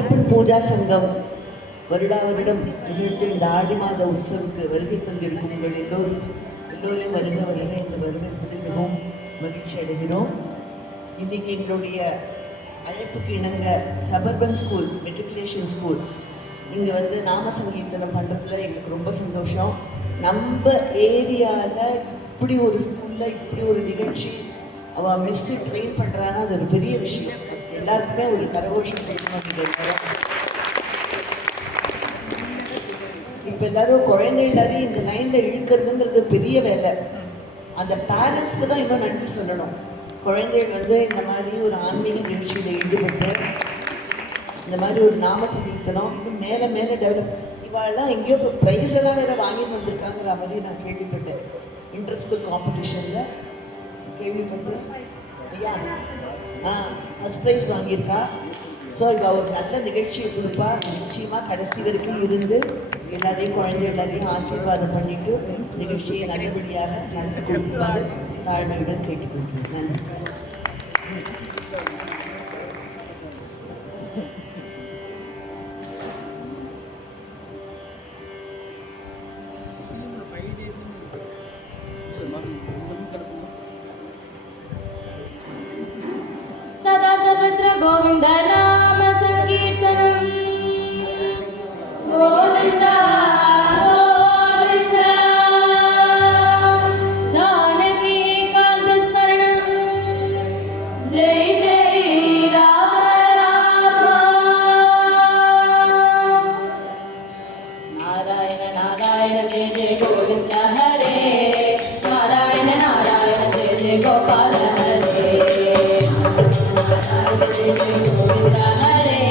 ஐயப்பன் பூஜா சங்கம் வருடா வருடம் நிகழ்த்தும் இந்த ஆடி மாத உற்சவத்துக்கு வருகை தந்திருக்கும் உங்கள் எல்லோரையும் வருக வருக என்று வரவேற்பதில் மிகவும் மகிழ்ச்சி அடைகிறோம். இன்னைக்கு எங்களுடைய அழைப்புக்கு இணங்க சபர்பன் ஸ்கூல், மெட்ரிகுலேஷன் ஸ்கூல் இங்கே வந்து நாம சங்கீர்த்தனம் பண்ணுறதுல எங்களுக்கு ரொம்ப சந்தோஷம். நம்ம ஏரியாவில் இப்படி ஒரு ஸ்கூலில் இப்படி ஒரு நிகழ்ச்சி அவள் மிஸ்ஸு ட்ரெயின் பண்ணுறான்னா அது ஒரு பெரிய விஷயம். எல்லாருக்குமே ஒரு கரகோஷம் கொடுக்கணும். இப்போ எல்லாரும் குழந்தை எல்லாரையும் இந்த லைனில் இழுக்கிறதுங்கிறது பெரிய வேலை. அந்த பேரண்ட்ஸ்க்கு தான் இன்னும் நன்றி சொல்லணும். குழந்தைகள் வந்து இந்த மாதிரி ஒரு ஆன்மீக நிகழ்ச்சியில் ஈடுபட்டு இந்த மாதிரி ஒரு நாம சங்கீர்த்தனம் இன்னும் மேலே மேலே டெவலப். இவாளெல்லாம் எங்கேயோ இப்போ ப்ரைஸ் எல்லாம் வேறு வாங்கிட்டு வந்திருக்காங்கிற மாதிரி நான் கேள்விப்பட்டேன். இன்டர் ஸ்கூல் காம்படிஷனில் கேள்விப்பட்டேன். ஐயா ஃபஸ்ட் ப்ரைஸ் வாங்கியிருக்கா. ஸோ இவள் ஒரு நல்ல நிகழ்ச்சியை கொடுப்பா. நிச்சயமாக கடைசி வரைக்கும் இருந்து எல்லாரையும் குழந்தை எல்லாரையும் ஆசீர்வாதம் பண்ணிட்டு நிகழ்ச்சியை நல்லபடியாக நடத்தி கொடுக்குமாறு தாழ்மையுடன் கேட்டுக்கொள்கிறேன். நன்றி. सदा सर्वत्र गोविंद नाम संकीर्तनम गोविंद गोविंद जानकी कांत स्मरणम जय जय राम राम नारायण नारायण जय जय गोविंद हरे नारायण नारायण जय जय गोपाल हरे जय जय गोविंद हरे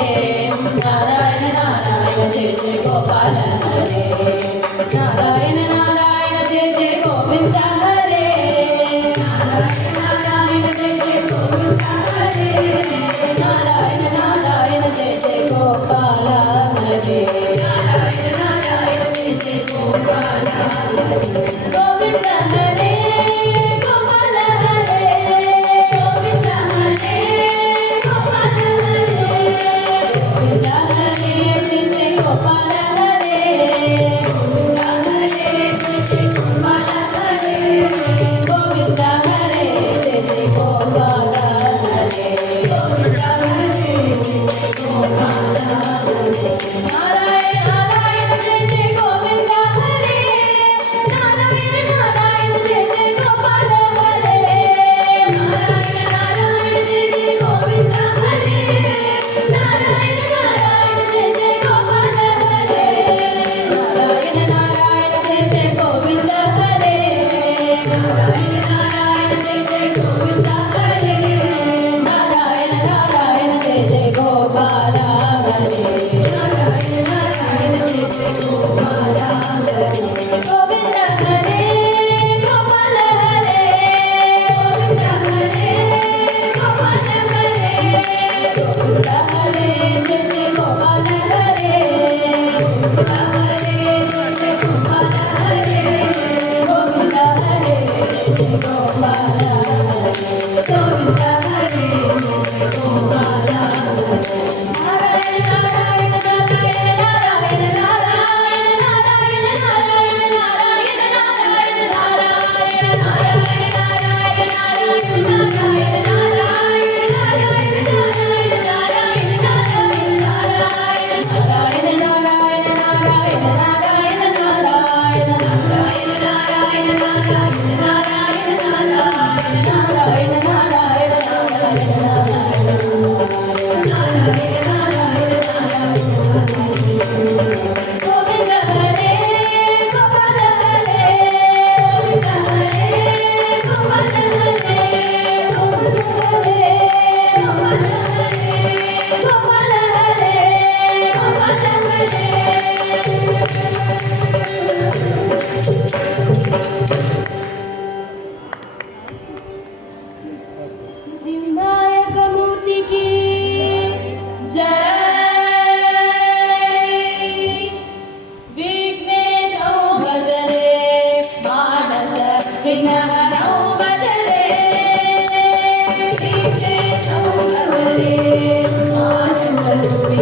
नारायण नारायण जय जय गोपाल हरे नारायण नारायण जय जय गोविंद हरे नारायण नारायण जय जय गोविंद हरे नारायण नारायण जय जय गोपाल हरे नारायण नारायण जय जय गोपाल हरे गोविंद हरे गोपाल हरे गोविंद हरे Hare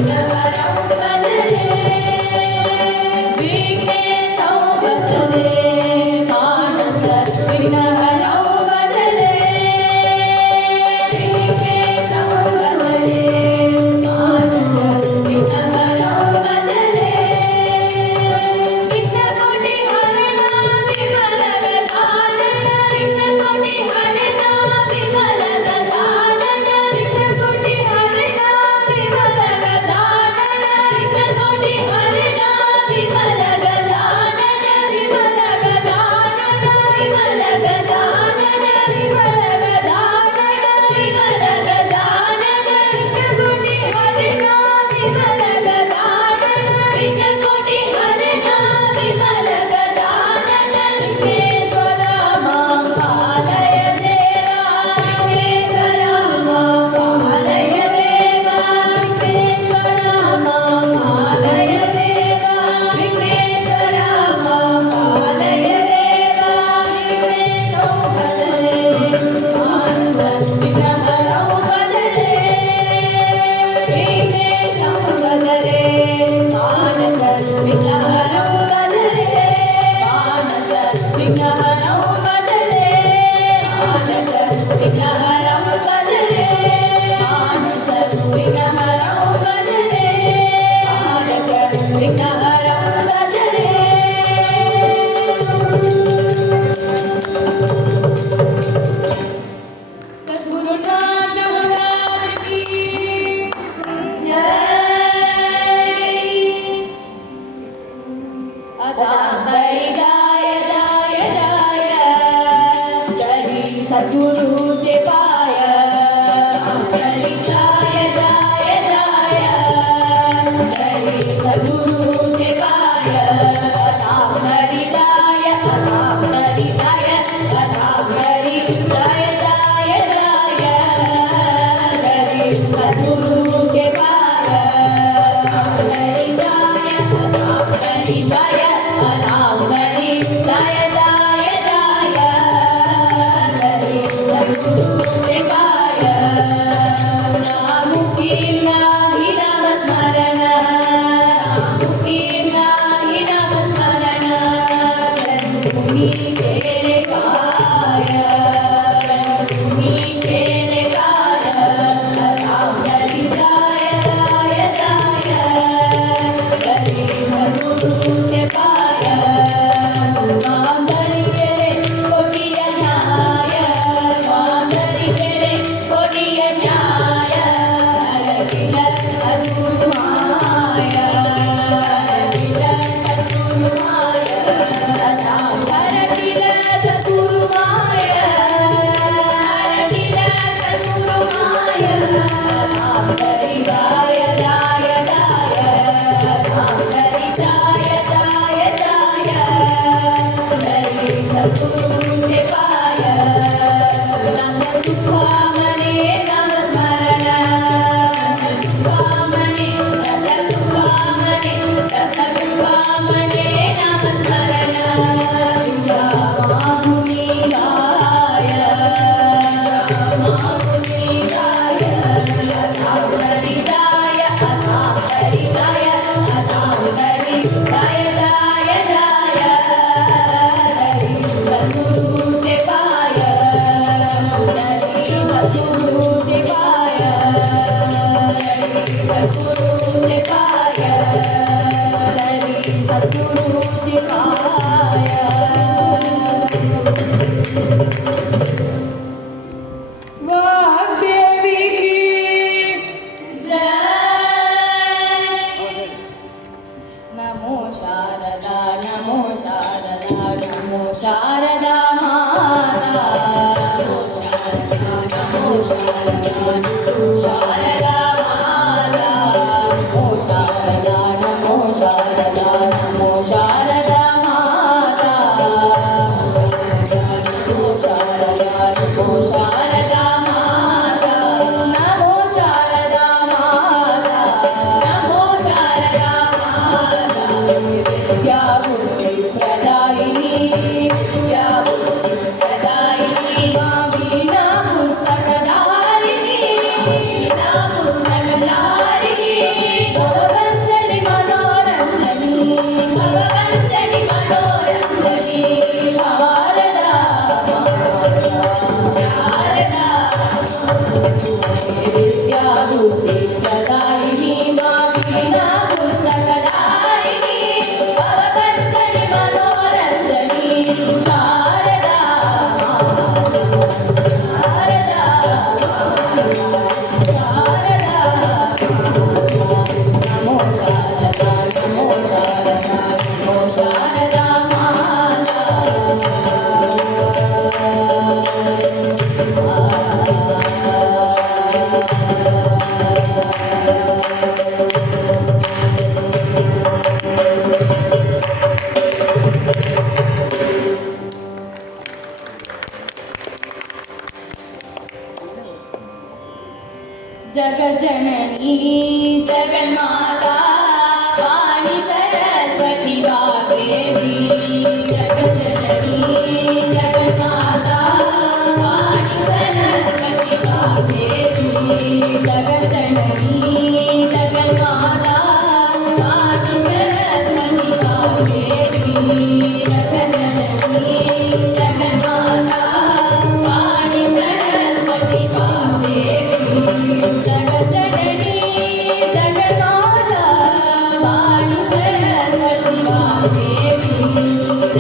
सद्गुरुचे पाय हरी जाय जाय जाय हरी सद्गुरुचे पाय अनाम हरी जाय अनाम हरी जाय अनाम हरी जाय जाय जाय हरी सद्गुरुचे पाय हरी जाय अनाम हरी जाय अनाम हरी जाय जाय जाय गुरुचे पाय नामुखी नाही नामस्मरण नामुखी नाही नामस्मरण तुम्ही केले काय तुम्ही केले काय राम हरी जाय जाय जाय हरी गुरुचे पाय मांदरी केले कोटिया न्याय मांदरी केले कोटिया न्याय हरविल सद्गुरुमाय हरविल सद्गुरुमाय राम हरविल सद्गुरुमाय हरविल सद्गुरुमाय राम हरी जाय जाय जाय राम हरी जाय जाय जाय हरी सद्गुरुचे पाय नमस्कामने नमस्मरण नमस्कामने नमस्कामने नमस्कामने नमस्मरण मामुनी गाय मामुनी गाय अनाम हरि जाय अनाम हरि जाय अनाम हरि जाय जाय जाय हरि सद्गुरुचे पाय हरि सद्गुरुचे पाय हरि सद्गुरुचे पाय हरि सद्गुरुचे पाय वाग्देवी की जय नमो शारदा नमो शारदा नमो शारदा माता नमो शारदा नमो शारदा नमो शारदा माता नमो शारदा नमो शारदा नमो शारदा माता नमो शारदा नमो शारदा माता नमो शारदा माता नमो शारदा माता विद्या बुद्धि प्रदायिनी विद्या बुद्धि प्रदायिनी वीणा पुस्तकधारिणी जननी जगन्माता वाणी सरस्वती वाग्देवी जगज्जननी जगन्माता वाणी सरस्वती वाग्देवी जगज्जननी जगन्माता वाणी सरस्वती वाग्देवी जगज्जननी जगन्माता वाणी सरस्वती वाग्देवी जगज्जननी जगन्माता वाणी सरस्वती वाग्देवी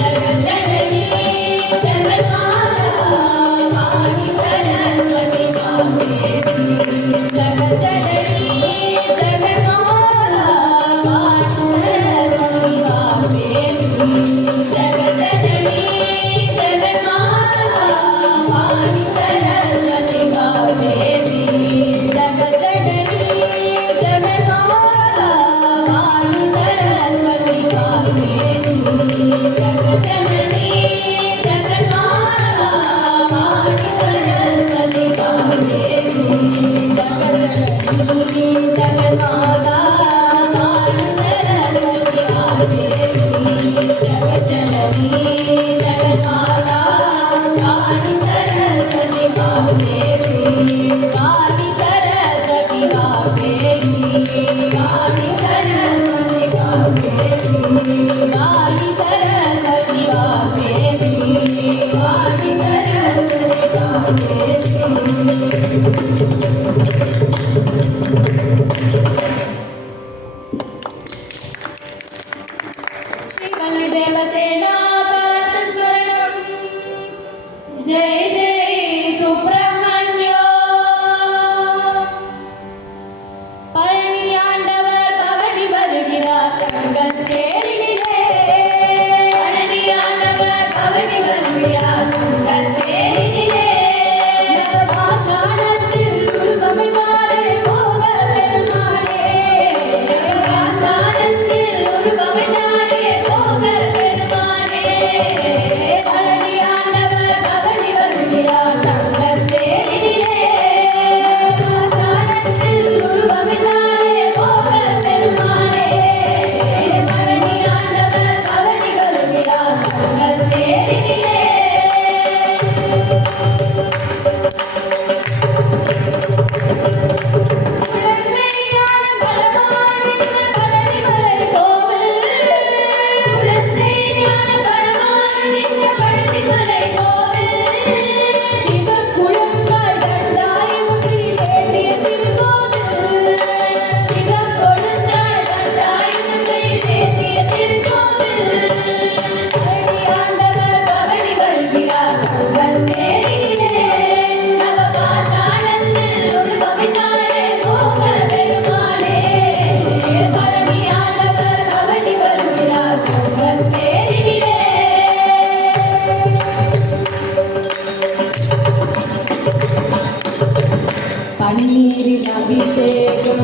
जगज्जननी जगन्माता वाणी सरस्वती वाग्देवी जगज्जननी जगन्माता वाणी सरस्वती वाग्देवी जगज्जननी जगन्माता वाणी सरस्वती वाग्देवी जगज्जननी जगन्माता वाणी सरस्वती वाग्देवी जगज्जननी जगन्माता वाणी सरस्वती वाग्देवी जगज्जननी जगन्माता वाणी सरस्वती वाग्देवी जगज्जननी जगन्माता वाणी सरस्वती वाग्देवी वाणी सरस्वती वाग्देवी वाणी सरस्वती वाग्देवी वाणी सरस्वती वाग्देवी वाणी सरस्वती श्रीवल्लीदेवसेना स्मरणं जय जय सुब्रह्मण्य பழனியாண்டவர் பவனி வருகிறார் தங்கள் தேரினிலே பழனியாண்டவர் பவனி வருகிறார் தங்கள் தேரினிலே நவபாஷாணத்தில் உருவமைவாரே போக பெருமாளே பாஷாணத்தில் உருவமைவாரே போக பெருமாளே பழனியாண்டவர் பவனி வருகிறார் தங்கள் தேரினிலே பாஷாணத்தில் உருவமைவாரே போக பெருமாளே பழனியாண்டவர் பவனி வருகிறார் தங்கள் தேரினிலே உலகஞானம் பலமானிந்த பழனிமலை கோவில் உலகஞானம் பலமானிந்த பழனிமலை கோவில் சிவக்குழுந்தாய் தண்டாய் ஊற்றி தேடிய திருக்கோவில் சிவக்கொழுந்தாய் தண்டாய் ஊற்றி தேடிய திருக்கோவில் பழனியாண்டவர் பவனி வருகிறார் தங்கள் தேரினிலே நவபாஷாணத்தில் உருவமைத்தாரே போக பெருமாளே பழனியாண்டவர் பவனி வருகிறார் தங்கள் தேரினிலே பன்னீரில் அபிஷேகம்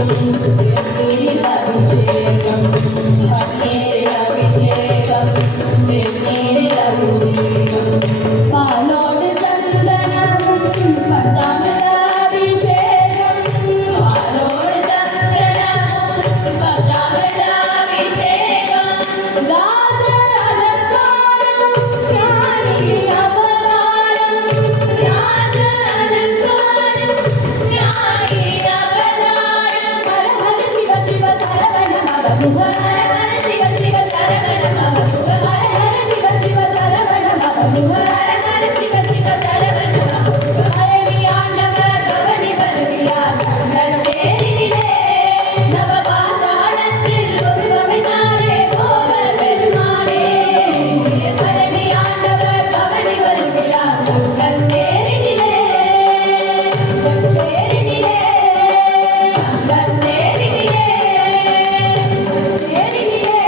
வெந்நீரில் அபிஷேகம் பன்னீரில் அபிஷேகம் வெந்நீரில் அபிஷேகம் பாலோடு சந்தனமும் பஞ்சாமிர்த அபிஷேகம் பாலோடு சந்தனமும் பஞ்சாமிர்த அபிஷேகம் ராஜ அலங்காரம் ஞானி அவதாரம் ராஜ அலங்காரம் ஞானி அவதாரம் ஹர ஹர சிவ சிவ சரவண பவ குஹ ஹர ஹர சிவ சிவ சரவண பவ குஹ ஹர ஹர சிவ சிவ சரவண பவ குஹ ஹர ஹர சிவ சிவ சரவண பவ குஹ பழனியாண்டவர் பவனி வருகிறார் தங்கள் தேரினிலே நவபாஷாணத்தில் உருவமைத்தாரே போக பெருமாளே பழனியாண்டவர் பவனி வருகிறார் தங்கள் தேரினிலே தங்கள் தேரினிலே தங்கள் தேரினிலே தங்கள் தேரினிலே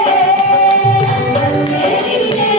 தங்கள் தேரினிலே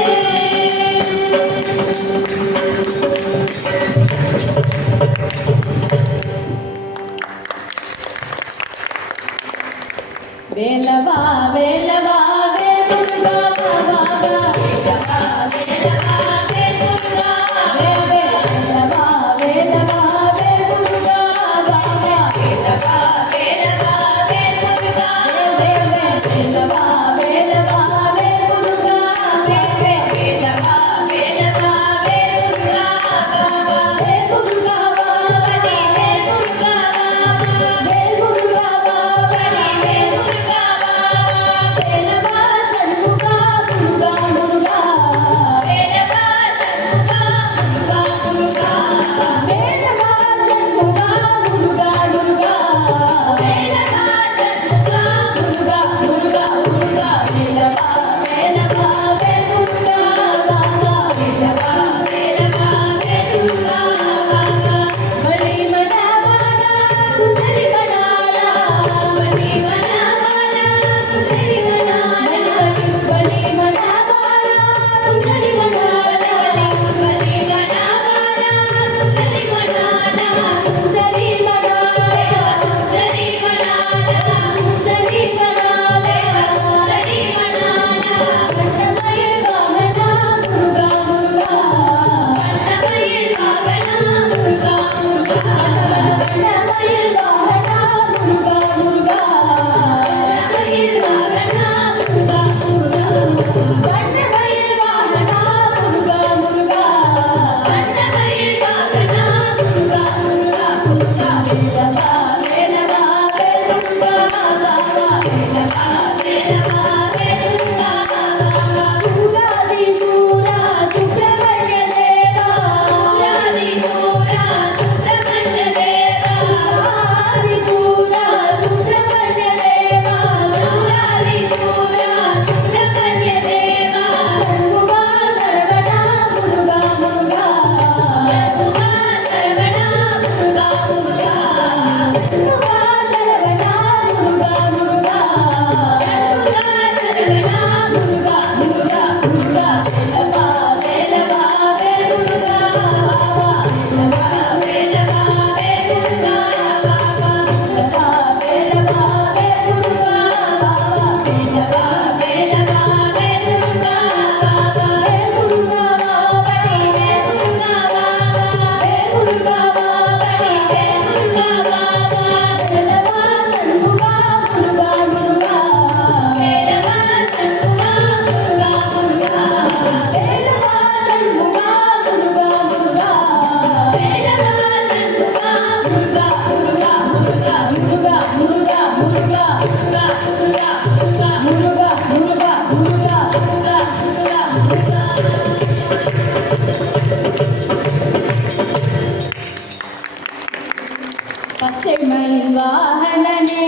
வாகனனே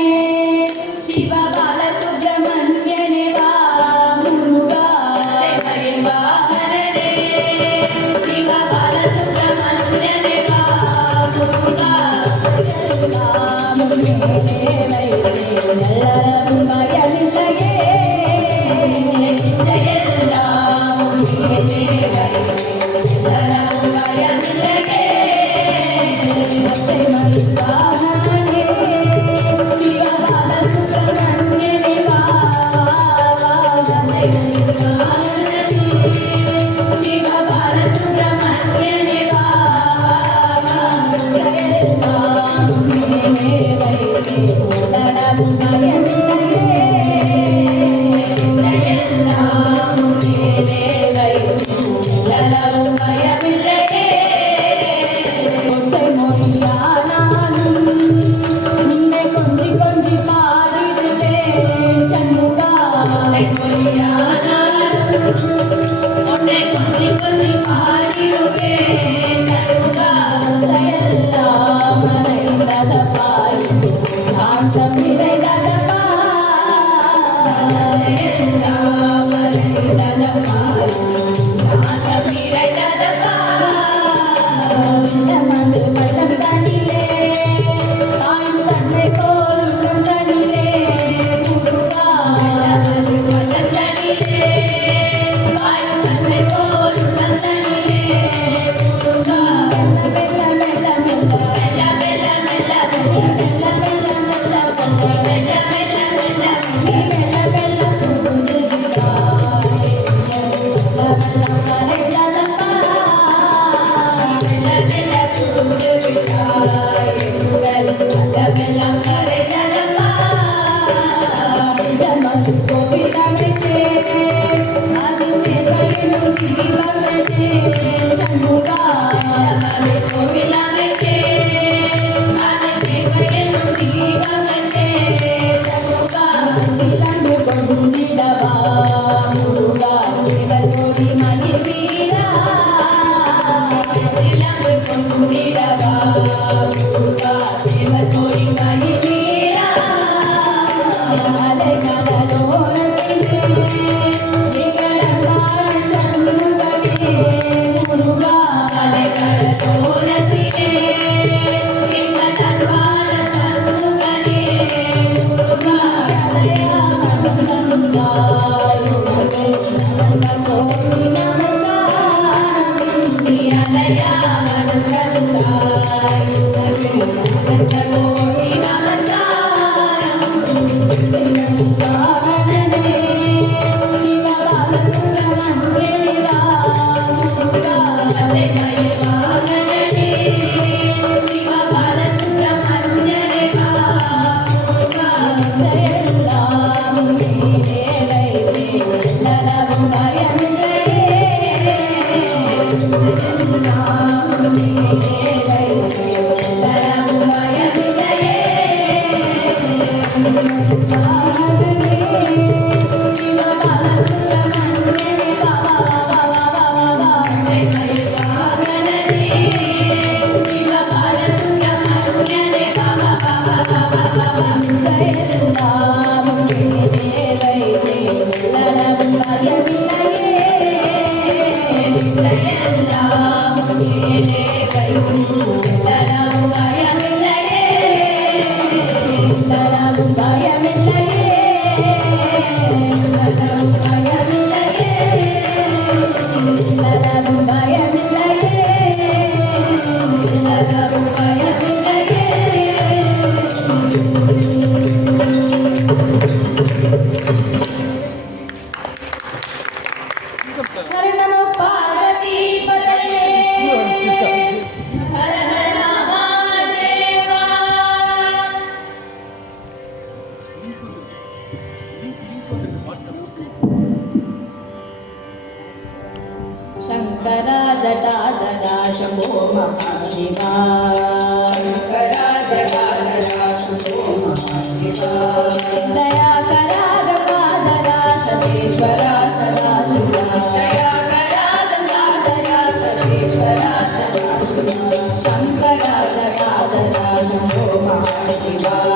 சிவ பாலசுப்ரமணியனே வா முருகா மயில் வாகனனே சிவ பாலசுப்ரமணியனே வா முருகா எல்லாம் மேலே வைத்தே நல்லறவும் பயமில்லையே எல்லாம் மேலே வைத்தே நல்லறவும் பயமில்லையே மயில் வாகனனே சிவ பாலசுப்ரமணியனே வா மயில் வாகனனே சிவ பாலசுப்ரமணியனே வா எல்லாம் மேலே வைத்தே நல்லறவும் பயமில்லையே எல்லாம் மேலே வைத்தே நல்லறவும் பயமில்லையே ஒற்றை மொழியானாலும் உன்னை கொஞ்சி கொஞ்சி பாடிடுவேன் சண்முகா ஒற்றை மொழியானாலும் உன்னை கொஞ்சி கொஞ்சி பாடிடுவேன் சண்முகா எல்லாம் மறைந்ததப்பாய் சாந்தம் நிறைந்ததப்பா எல்லாம் மறைந்ததப்பாய் சாந்தம் நிறைந்ததப்பா மண்டு பள்ளம் தனிலே ஆயும் தன்னை போல் உள்ளம் தனிலே முருகா மண்டு பள்ளம் தனிலே ஆயும் தன்னை போல் உள்ளம் தனிலே முருகா மெல்ல மெல்ல மெல்ல மெல்ல மெல்ல மெல்ல மெல்ல மெல்ல மெல்ல மெல்ல மெல்ல மெல்ல மெல்ல மெல்ல புகுந்து விட்டாய் மெல்ல மெல்ல மறைந்ததப்பா மெல்ல மெல்ல புகுந்து விட்டாய் மெல்ல மெல்ல மறைந்ததப்பா இதமது கோவில் அமைத்தே அது மேற்பயனும் தீபமத்தே சண்முகா இதமது கோவில் அமைத்தே அது மேற்பயனும் தீபமத்தே சண்முகா இலங்கு கொண்டிடவா முருகா இவள் கோடி மயில் வீரா இலங்கு கொண்டிடவா முருகா இவள் கோடி மயில் வீரா அலை கடலோரத்திலே நிகழந்தாள் சண்முகனே முருகா அலை கடலோரத்திலே நிகழந்தாள் சண்முகனே முருகா அலையா வந்தாய் உனக்கு நல்ல கோடி நமஸ்காரம் நீ அலையா வந்தாய் உனக்கு நல்ல கோடி நமஸ்காரம் வாகனனே சிவ பாலசுப்ரமணியனே வா முருகா மயில் வாகனனே சிவ பாலசுப்ரமணியனே வா முருகா எல்லாம் மேலே வைத்தே நல்லறவும் பயமில்லையே எல்லாம் மேலே வைத்தே நல்லறவும் பயமில்லையே வாகனனே சிவ பாலசுப்ரமணியனே வா மயில் வாகனனே சிவ பாலசுப்ரமணியனே வா எல்லாம் மேலே வைத்தே நல்லறவும் பயமில்லையே எல்லாம் மேலே வைத்தே நல்லறவும் பயமில்லையே நல்லறவும் பயமில்லையே நல்லறவும் பயமில்லையே நல்லறவும் பயமில்லையே நல்லறவும் பயமில்லையே हर नमो पार्वती पतये हर हर महादेवा शंकरा जटाधरा शंभो महादेवा शंकरा जटाधरा शंभो महादेवा दया करा गंगाधरा सदेश्वरा सदाशिवा दया करा गंगाधरा सदेश्वरा सदाशिवा शंकरा जटाधरा शंभो महादेवा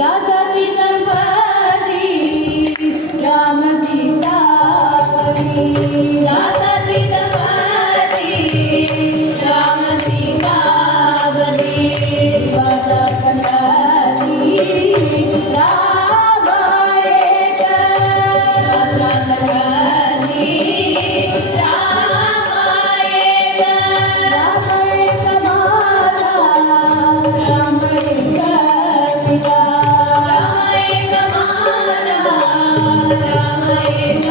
दासाची संपत्ती राम सीतापती दासाची संपत्ती राम सीतापती जीवाच्या संगती राम एक जीवाच्या संगती राम एक राम एक माझा राम एक पिता राम एक माझा राम एक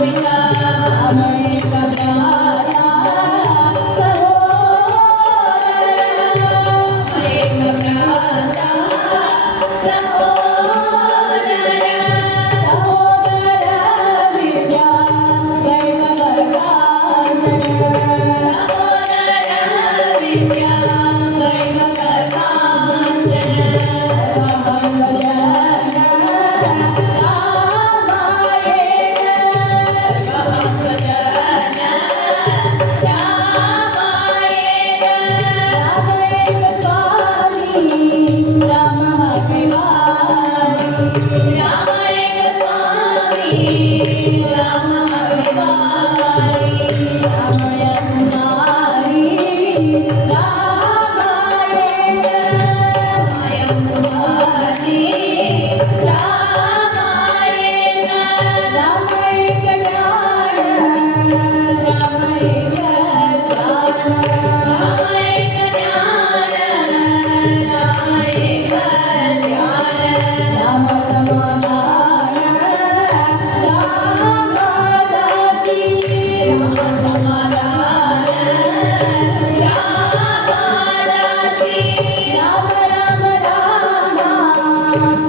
पिता राम एक भ्राता सहोदर एक भ्राता सहोदर विद्या वैभव कांचन सहोदर विद्या वैभव कांचन राम भजन रामायण राम भजन रामायण राम एक स्वामी राम अभिमानी राम एक स्वामी राम अभिमानी राम यमुनारी रामायण यमुनारी रामायण राम एक ज्ञान राम एक ज्ञान राम एक ज्ञान राम एक ज्ञान राम समाधान राम दासी राम समाधान राम दासी राम राम राम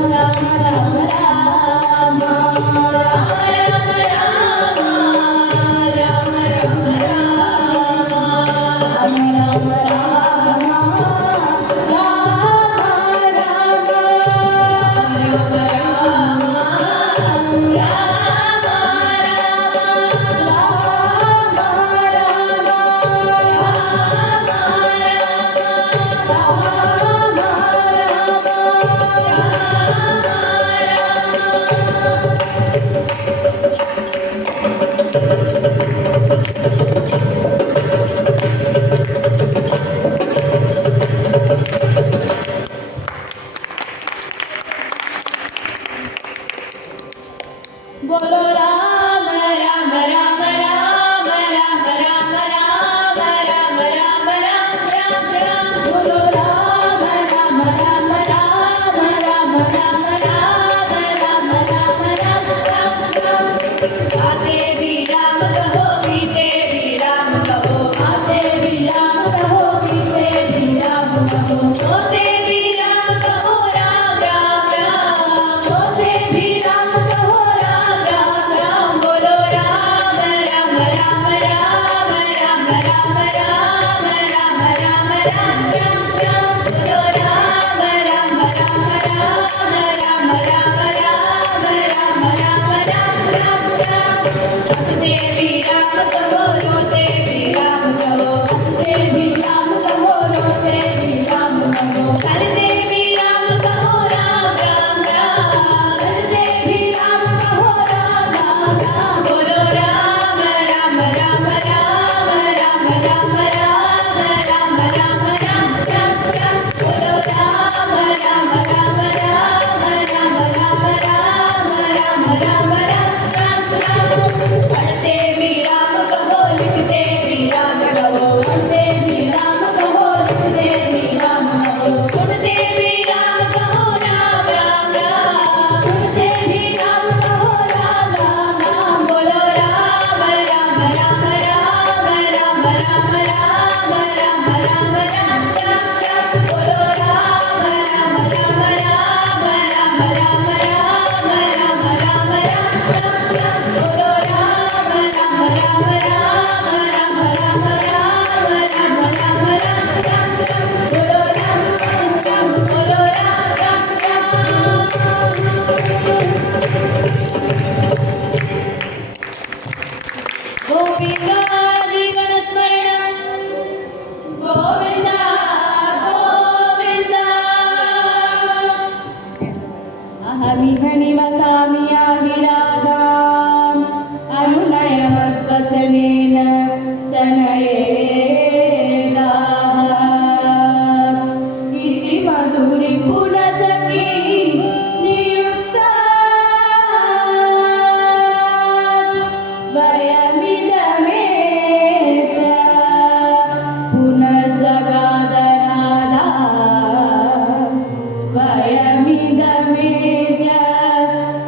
लयमिदमेत्य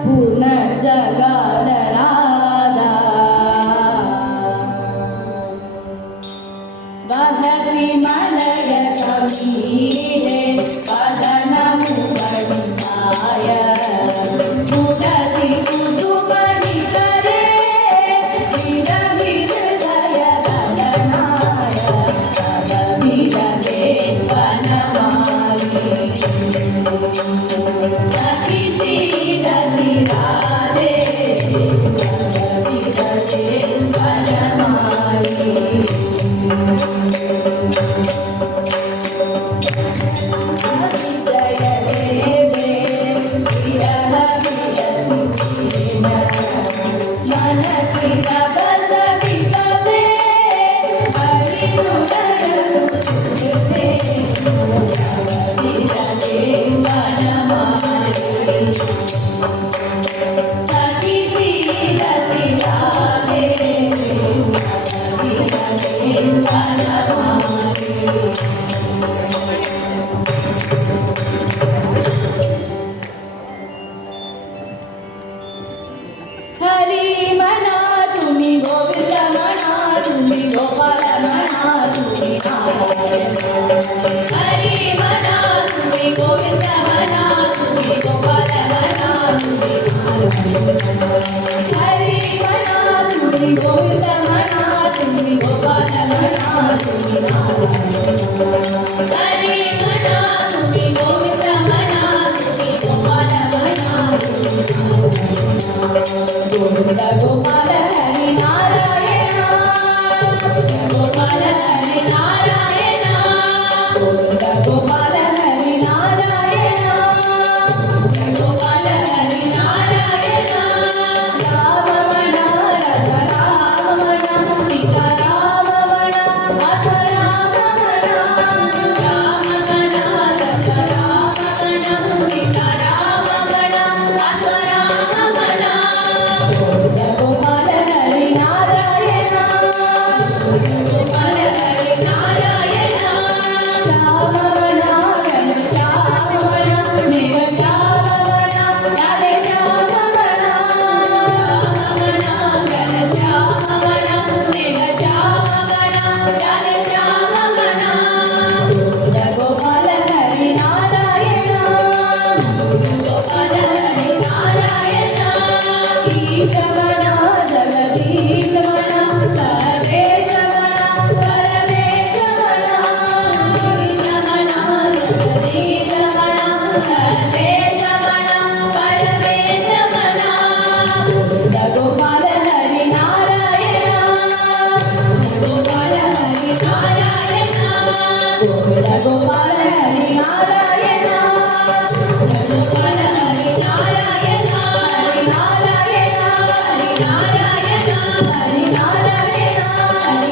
पुनर्जगादरादा वहति मलय समीरे पदनमुपनिधाय स्फुटति कुसुमनिकरे विरविहृदय गगनाय तदभिरते वनमाली सखि सीदति राधे तदभिरते वनमाली हरि मना तुम्ही गोविंद मना तुम्ही गोपाल मना तुम्ही नारायण हरि मना तुम्ही गोविंद मना तुम्ही गोपाल मना तुम्ही नारायण हरि मना तुम्ही गोविंद मना तुम्ही गोपाल मना तुम्ही नारायण हरि मना तुम्ही गोविंद मना तुम्ही गोपाल मना तुम्ही गोविंद गोपाल हरि नारायण गोपाल हरि नारायण गोविंद गोपाल हरि नारायण गोपाल हरि नारायण राम मण रघ राम मण सीता राम मण अथ राम मण राम मण रघ राम मण सीता राम मण अथ राम मण गोपाल हरि नारायण गोपाल हरि नारायण श्याम मण घन श्याम मण मेघ श्याम मण राधे श्याम मण राम मण घन श्याम मण मेघ श्याम मण राधे श्याम मण गोपाल हरि नारायण गोपाल हरि नारायण ईश मण जगदीश मण सर्वेश मण परमेश मण ईश मण जगदीश मण सर्वेश मण परमेश मण गोपाल हरि नारायण गोपाल हरि नारायण गोपाल हरि नारायण गोपाल हरि नारायण हरि नारायण हरि नारायण हरि नारायण हरि नारायण हरि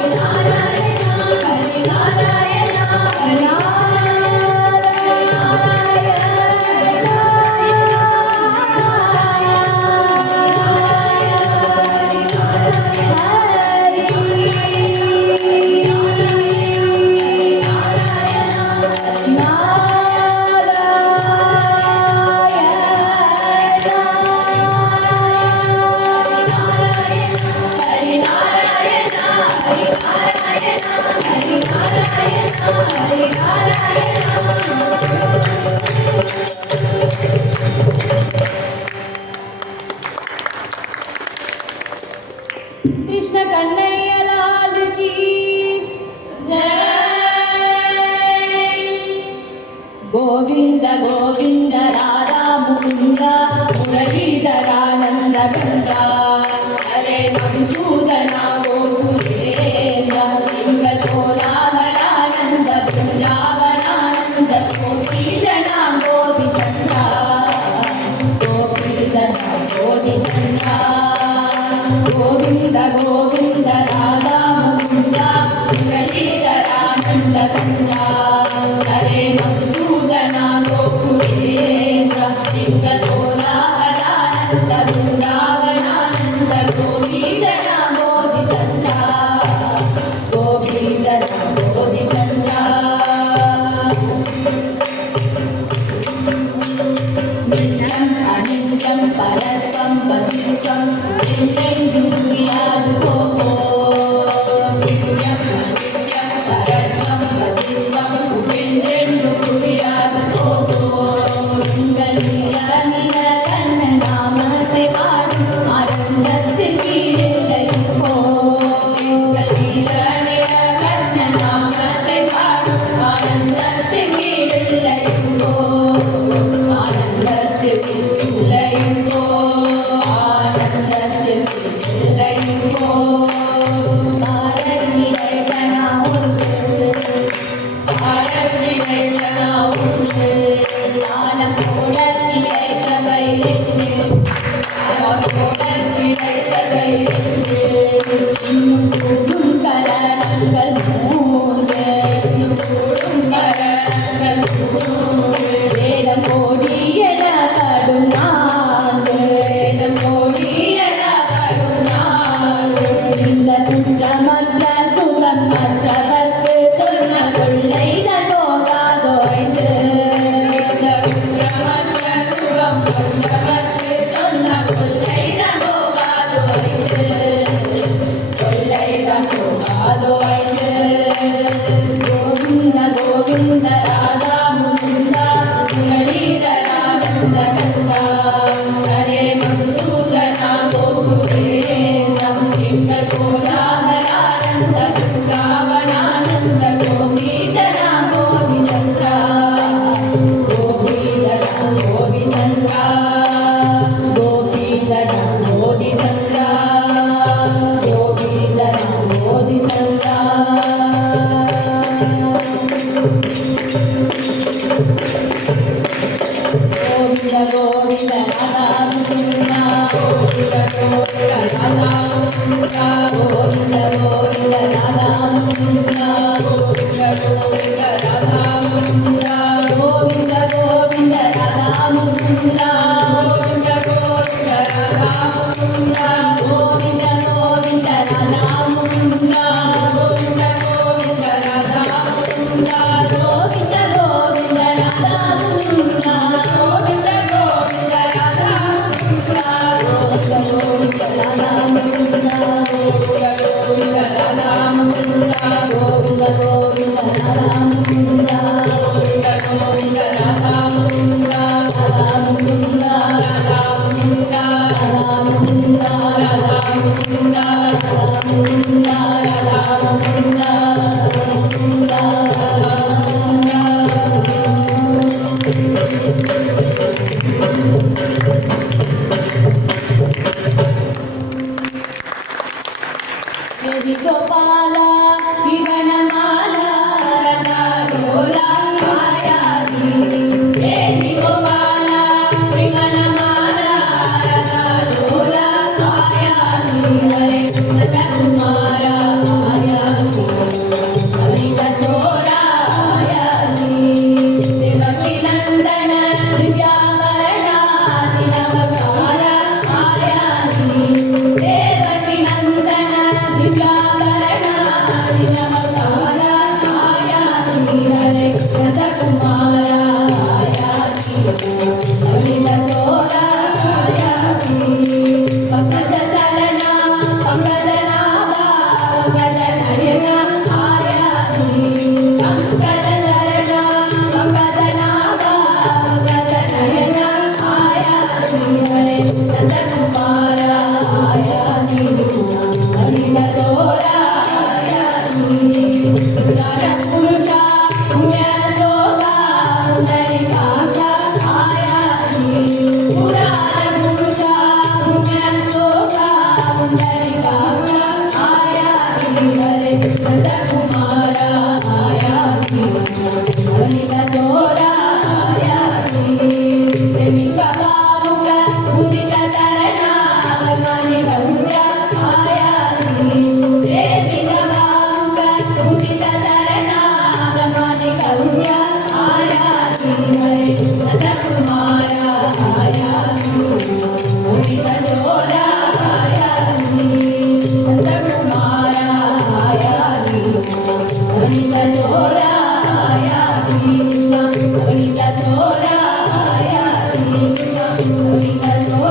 नारायण हरि कृष्ण कन्हैया लाल की जय गोविंद गोविंद राधा मुकुंद मुरलीधरानंद कंद हरे मधुसूदना गोकुलेन्द्र सिंहकोलाहलानंद वृंदावनानंद गोपी जना गोपी चंद्रा गोविंद गोविंद राधा मुकुंद मुरलीधरानंद कंद हरे मधुसूदना गोकुलेन्द्र सिंहकोलाहलानंद वृंदावनानंद गोपी जना गोपी चंद्रा गोपी जना गोपी चंद्रा துல்லியம் பரத்வம் வசிஷ்டம் என்றென்றும் புரியாது போகோ துல்லியம் பரத்வம் வசிஷ்டம் என்றென்றும் புரியாது போகோ உங்கள் நில கண்ணன் நாமத்தை பாடும் ஆனந்தத்தில் வீடில்லை போ உங்கள் நில கண்ணன் நாமத்தை பாடும் ஆனந்தத்தில் வீடில்லை போ ஆனந்தத்தில் இல்லை போ ஆனந்தத்தில் இல்லை போ பாரதியை கனா ஒன்று பாரதியை கனா ஒன்று ஞானம் போல கிடைத்தவை இன்னும் கூடும் கலனங்கள் மூன்று இன்னும் கூடும் கலனங்கள் மூன்று வேதம் கோடியன கடும் நான்கு வேதம் கோடியன கடும் நான்கு இந்த துன்பமற்ற சுகம் மற்றவர்க்கு சொன்ன கொள்ளை தோகாதோய்ந்து இந்த துன்பமற்ற சுகம் மற்றவர்க்கு சொன்ன கொள்ளை தோகாதோய்ந்து கொள்ளை தோகாதோய்ந்து கோவிந்த கோவிந்த ராதா முகுந்தா முரளீதரானந்த கந்தா ஹரே மதுசூதனா கோகுலேந்தம் எங்கள் கோலாஹலானந்த பிருந்தாவனானந்த கோபீஜனா கோபிச்சந்திரா கோபீஜனா கோபிச்சந்திரா கோபீஜனா கோபிச்சந்திரா கோபீஜனா கோபிச்சந்திரா கோவிந்த கோவிந்த ராதா முகுந்தா கோவிந்த கோவிந்த ராதா முகுந்தா கோவிந்த கோவிந்த ராதா முகுந்தா கோவிந்த கோவிந்த ராதா முகுந்தா கோவிந்த கோவிந்த ராதா முகுந்தா கோவிந்த கோவிந்த ராதா முகுந்தா கோவிந்த கோவிந்த ராதா முகுந்தா கோவிந்த கோவிந்த ராதா முகுந்தா கோவிந்த கோவிந்த ராதா முகுந்தா கோவிந்த கோவிந்த ராதா முகுந்தா கோவிந்த கோவிந்த ராதா முகுந்தா கோவிந்த கோவிந்த ராதா முகுந்தா கோவிந்த கோவிந்த ராதா முகுந்தா கோவிந்த கோவிந்த ராதா முகுந்தா ராதா முகுந்தா ராதா முகுந்தா ராதா முகுந்தா ராதா முகுந்தா ராதா முகுந்தா ராதா முகுந்தா முகுந்தா ராதா देवी गोपाला जीवनमाला रसा डोला मायावी देवी गोपाला जीवनमाला रसा डोला मायावी हरे कृष्ण कुमारा मायावी अमित चोरा मायावी देवकी नंदन दिव्यावरणा दिनवकारा मायावी देवकी नंदन दिव्यावरणा दिनवकारा मायावी हरे कृष्ण कुमारा मायावी अमित चोरा मायावी पंकज चलना पंकज नाभा पंकज नयना मायावी पंकज चलना पंकज नाभा पंकज नयना मायावी हरे कृष्ण कुमारा मायावी अमित चोरा मायावी पुरुषा पुण्यलोका पुण्डरीकाक्षा मायावी पुराण पुरुषा पुण्यलोका पुण्डरीकाक्षा मायावी हरे कृष्ण कुमारा मायावी अमित चोरा मायावी प्रेमिका बाहुक उदित चरणा मणि गौरा मायावी प्रेमिका बाहुक उदित चरणा मणि गौरा मायावी हरे कृष्ण कुमारा मायावी अमित चोरा मायावी नंद कुमारा मायावी अमित चोरा मायावी अमित चोरा मायावी अमित चोरा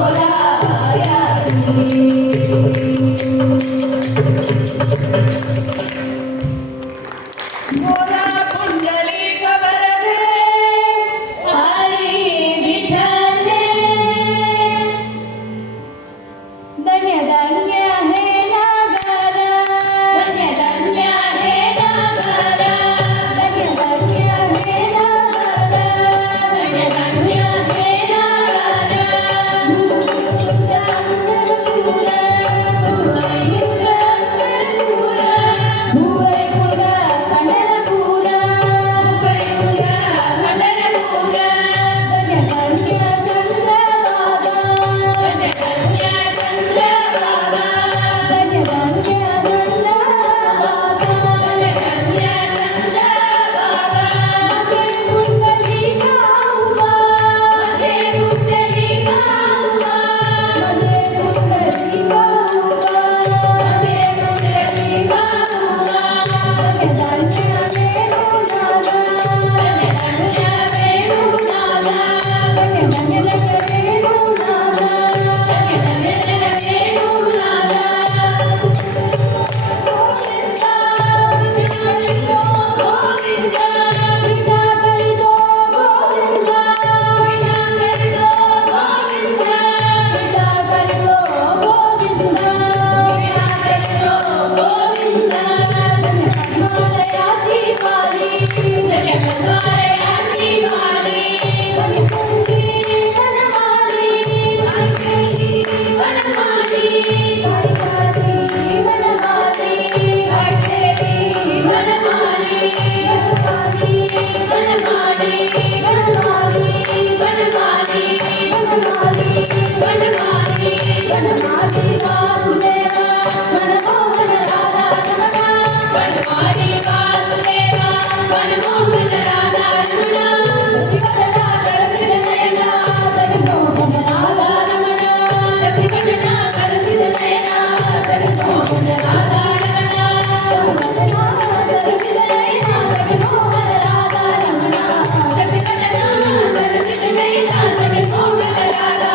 Radha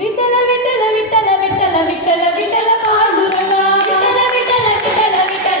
విఠల విఠల విఠల విఠల విఠల పాండురంగా విఠల విఠల విఠల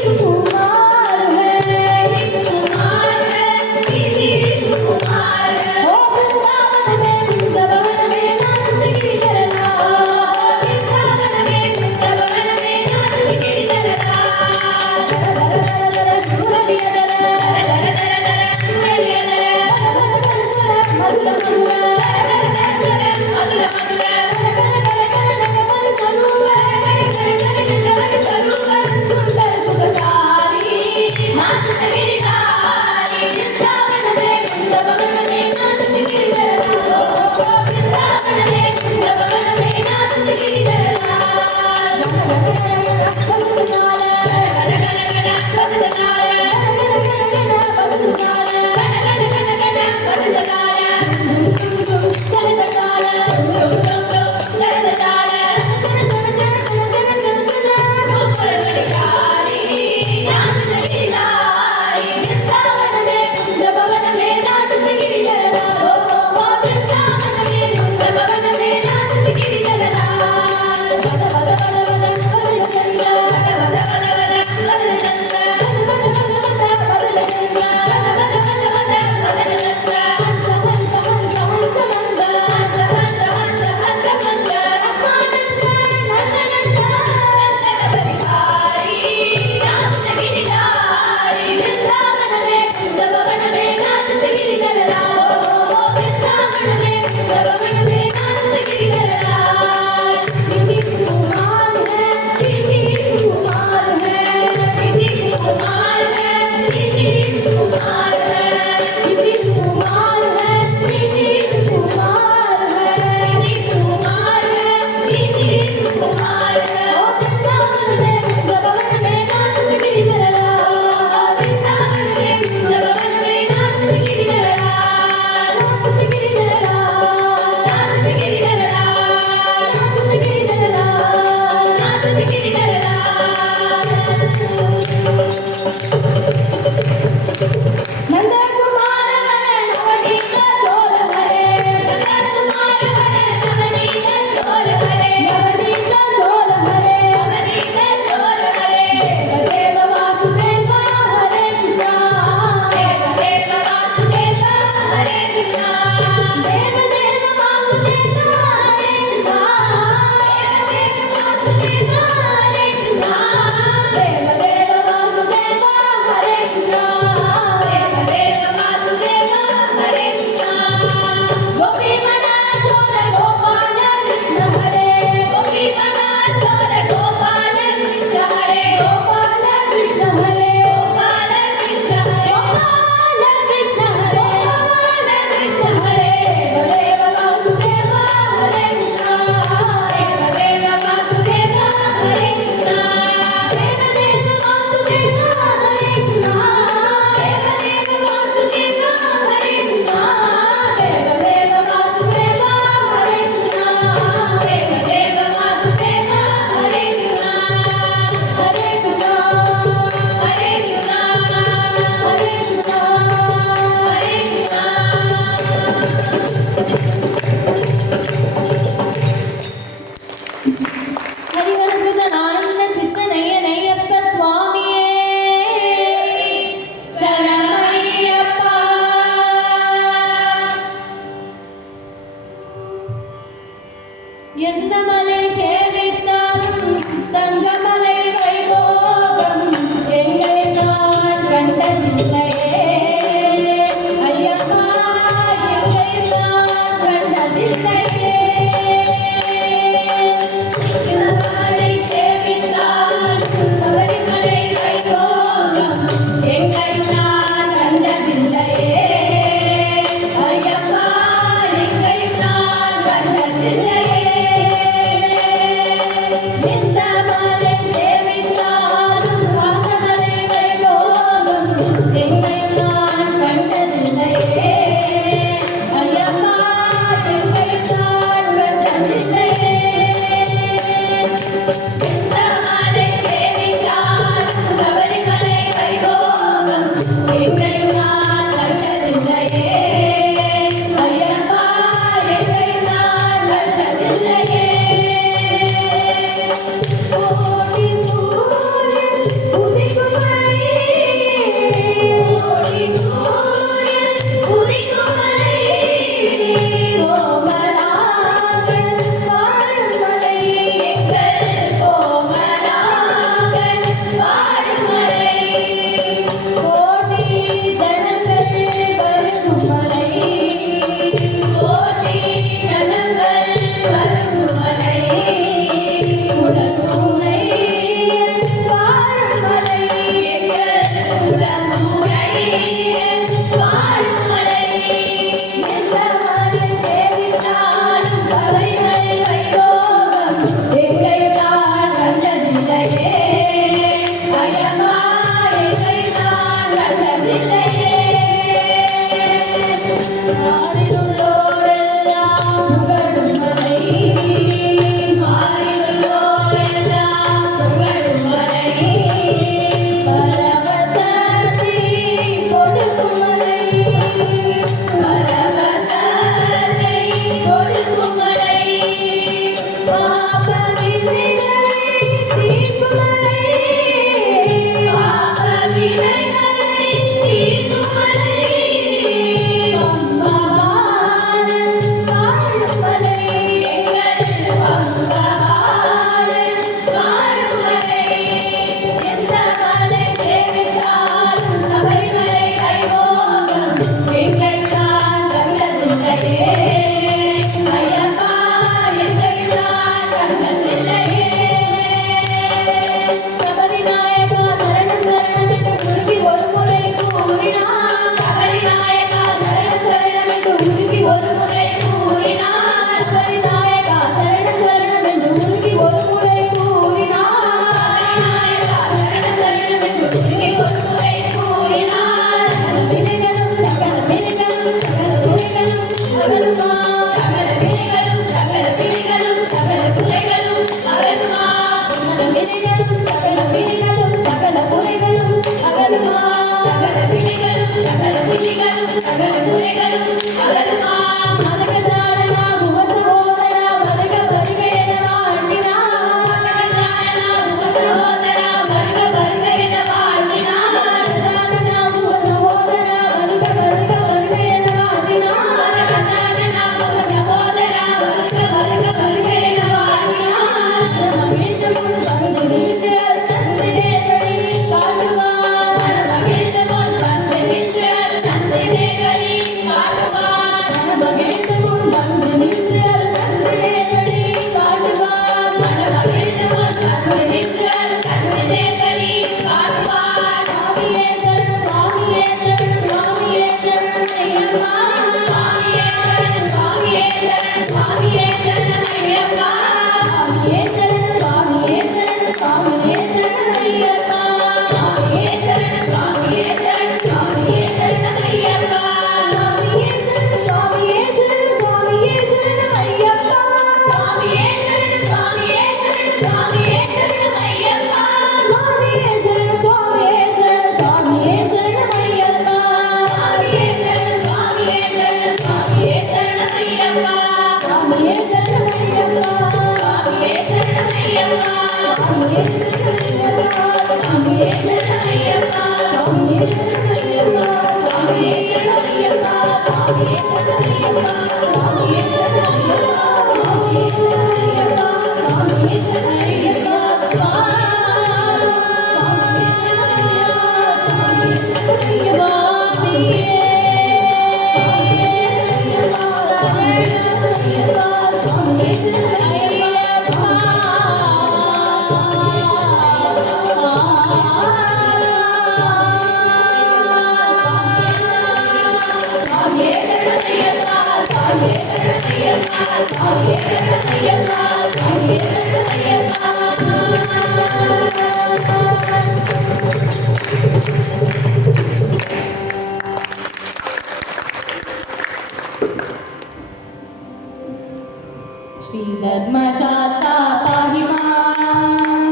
श्री धर्मशास्ता पाहि मां,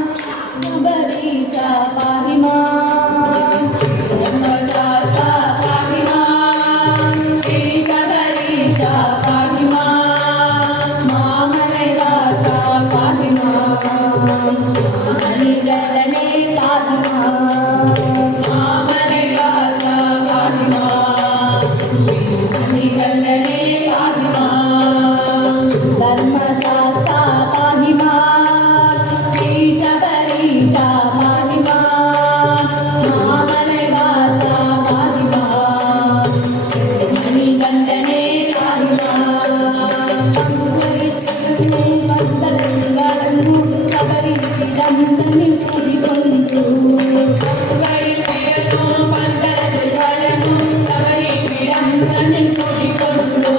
शुभरीशा पाहि मां, धर्मशास्ता पाहि मां, श्री शबरीशा पाहि मां, मामलेवासा पाहि मां, मणिगणने पाहि मां, मामलेवासा पाहि मां, श्री मणिगणने पाहि मां, धर्मशास्ता पाहि मां, श्री शबरीशा पाहि मां, मामलेवासा पाहि मां, मणिगण्डने पाहि मां, वन्दनङ्गलङ्गु शबरीशन्दनि कुरिकोण्डु वैभयनो वन्दनङ्गलङ्गु शबरीशन्दनि कुरिकोण्डु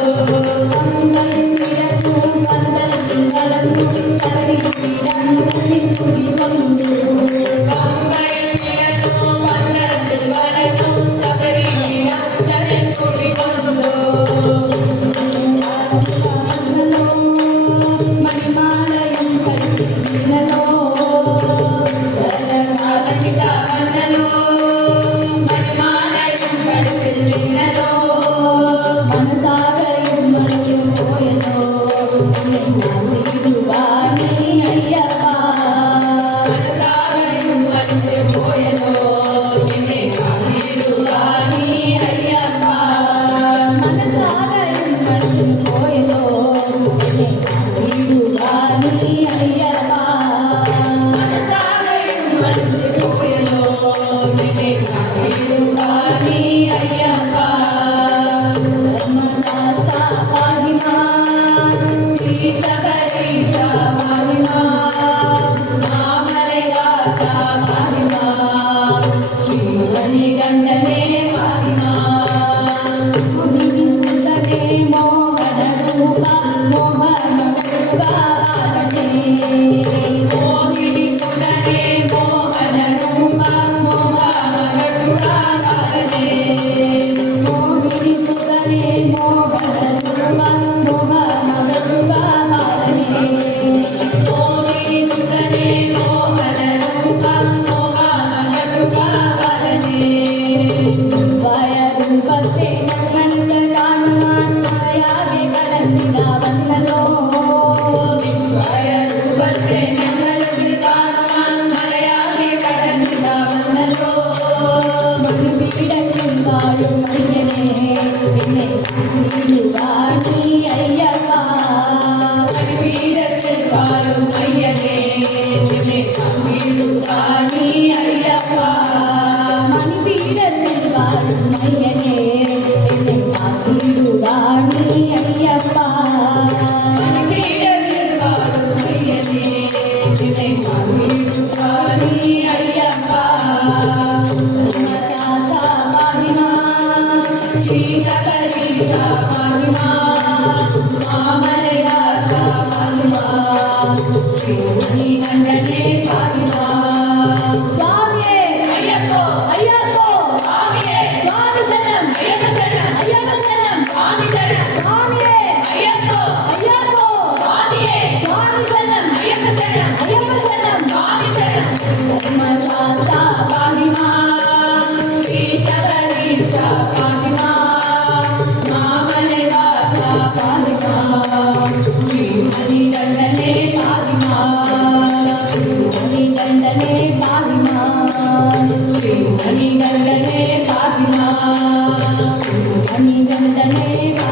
Ani gandane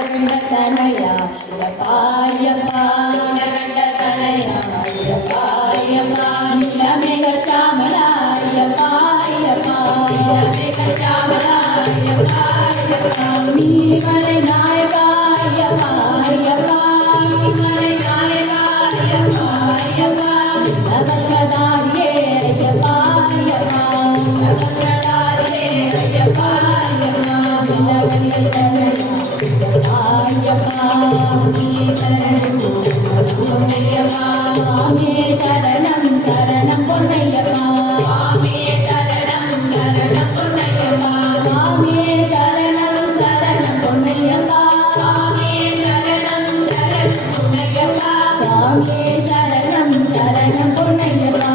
நீலகண்ட தனயா ஐயப்பா நீலகண்ட தனயா ஐயப்பா நீலமேக சாமலா ஐயப்பா நீலமேக சாமலா ஐயப்பா நீர்மலை நாயகா ஐயப்பா நீர்மலை நாயகா ஐயப்பா நவல்கதாரியே ஐயப்பா நவல்கதாரியே ஐயப்பா சரணம் சரணம் பொன்னையப்பா சரணம் சரணம் பொன்னையப்பா சரணம் சரணம் பொன்னையப்பா சரணம் சரணம் பொன்னையப்பா சரணம் சரணம் பொன்னையப்பா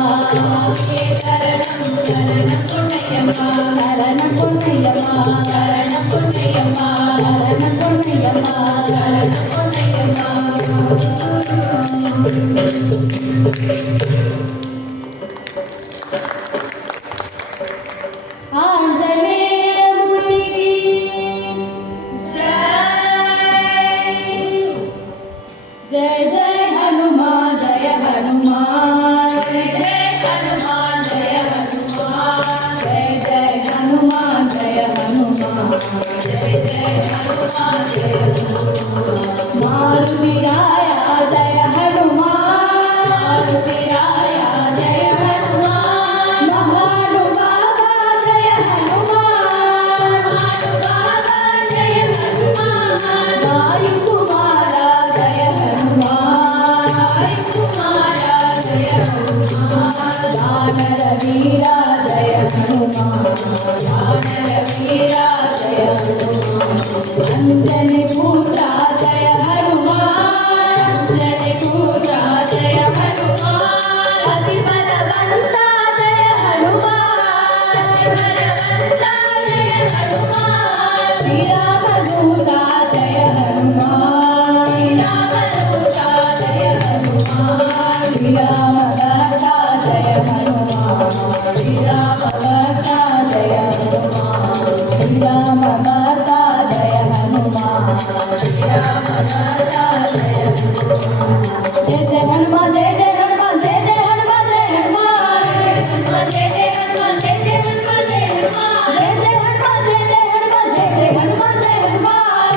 சரணம் பொன்னையப்பா சரணம் பொன்னையப்பா சரணம் பொன்னையப்பா சரணம் பொன்னையப்பா சரணம் பொன்னையப்பா ஆஞ்சநேய முனிகி जय जय हनुमान जय हनुमान जय हनुमान जय हनुमान जय जय हनुमान जय हनुमान जय जय हनुमान जय हनुमान मारुतिराया जय हनुमान मारुतिराया जय हनुमान महानुभावा जय हनुमान महानुभावा जय हनुमान वायुकुमारा जय हनुमान वायुकुमारा जय हनुमान दानरवीरा जय हनुमान दानरवीरा जय हनुमान अंजनीपुत्रा जय हनुमान अंजनीपुत्रा जय हनुमान अतिबलवन्ता जय हनुमान अतिबलवन्ता जय हनुमान श्रीरामदूता जय हनुमान श्रीरामदूता जय हनुमान श्रीरामदत्ता जय हनुमान श्रीरामदत्ता जय हनुमान श्रीरामदत्ता जय हनुमान श्रीरामदत्ता जय हनुमान जय जय हनुमान जय जय हनुमान जय जय हनुमान जय हनुमान जय जय हनुमान जय जय हनुमान जय हनुमान जय जय हनुमान जय जय हनुमान जय जय हनुमान जय हनुमान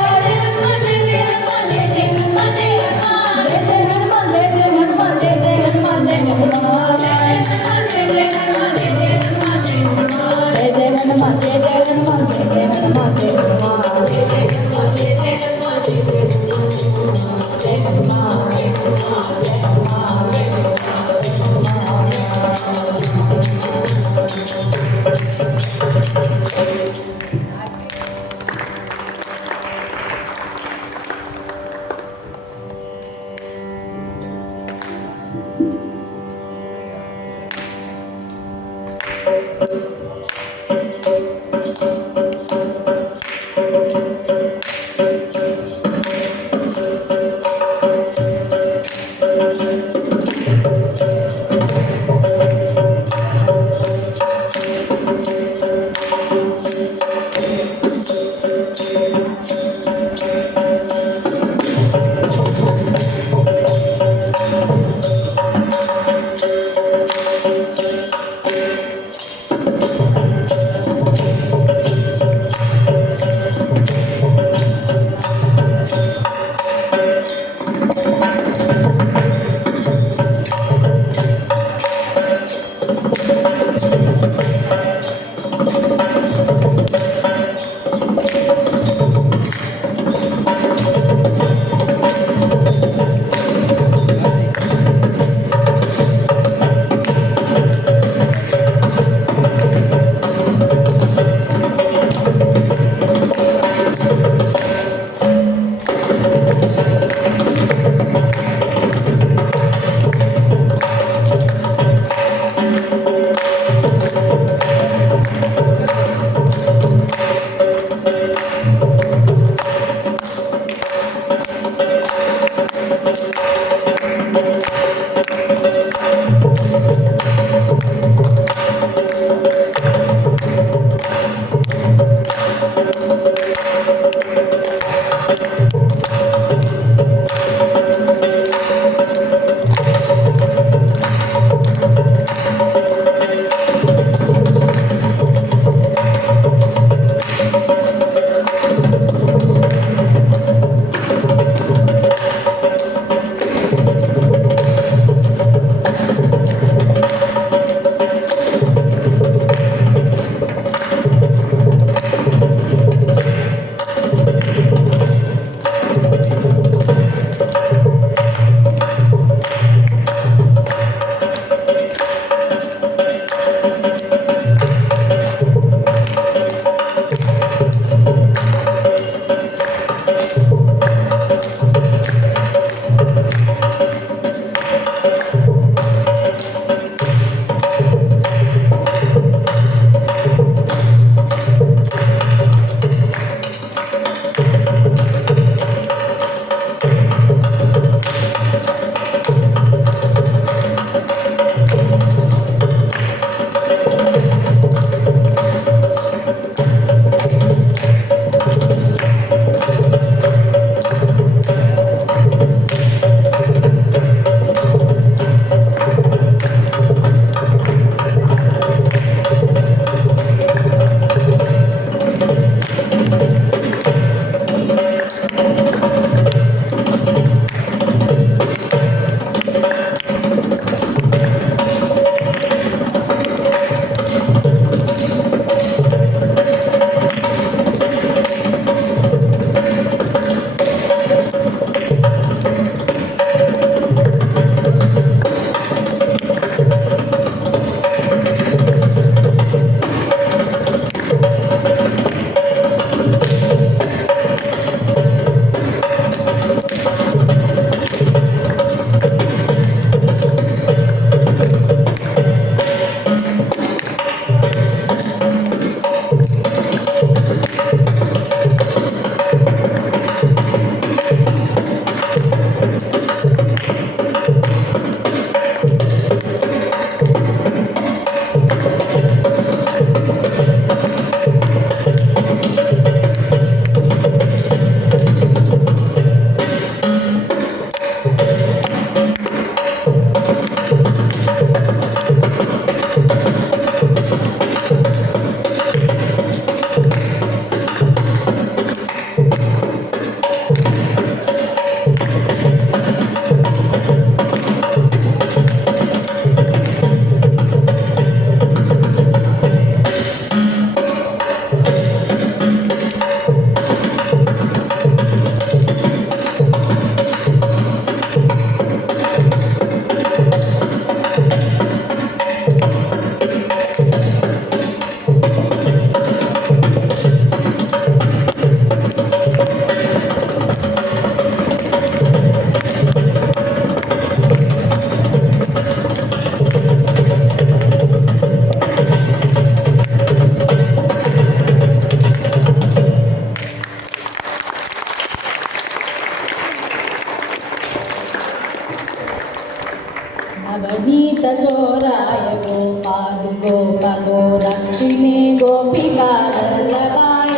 गोरक्षिणे गोपिका वल्लभाय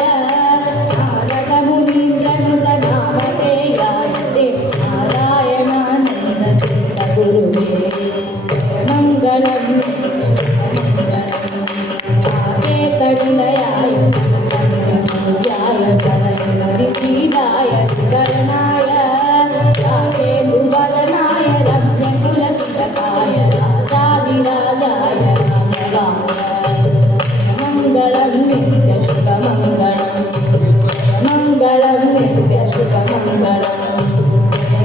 नारदमुनीन्द्रनुतनामधेयाय नारायणानन्दतीर्थगुरुवे मङ्गलं साकेतनिलयाय पूजाय सरस्वतीदाय करणाय साकेतुवदनाय रम्यकुलतिलकाय राजाधिराजाय मङ्गलं नित्यशुभमङ्गलं मङ्गलं नित्यशुभमङ्गलं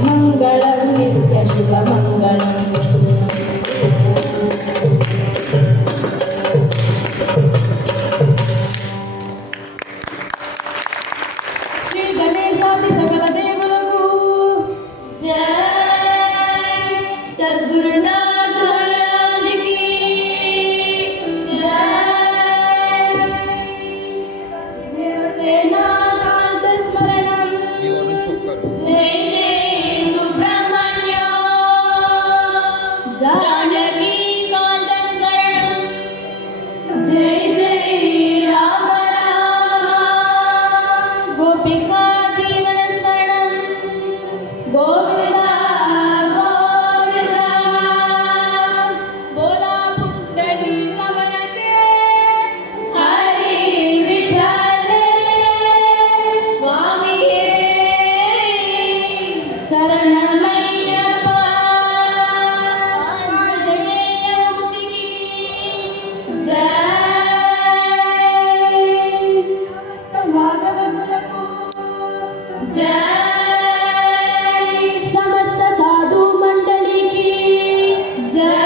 मङ्गलं नित्यशुभमङ्गलम् श्री गणेशादि सकल देवुलकु जय सद्गुरुनाथ महाराज की जय देवसेना कांत स्मरणं जय जय सुब्रह्मण्य जानकी कांत स्मरणं जय जय राम राम गोपिका जीवन स्मरणं गोविंद गोविंद बोला पुंडलिक वरदे हरि विठ्ठल स्वामी शरणमय्यप्पा आंजनेय मूर्ति की जय समस्त भागवतुలకు जय समस्त साधु मंडली की जय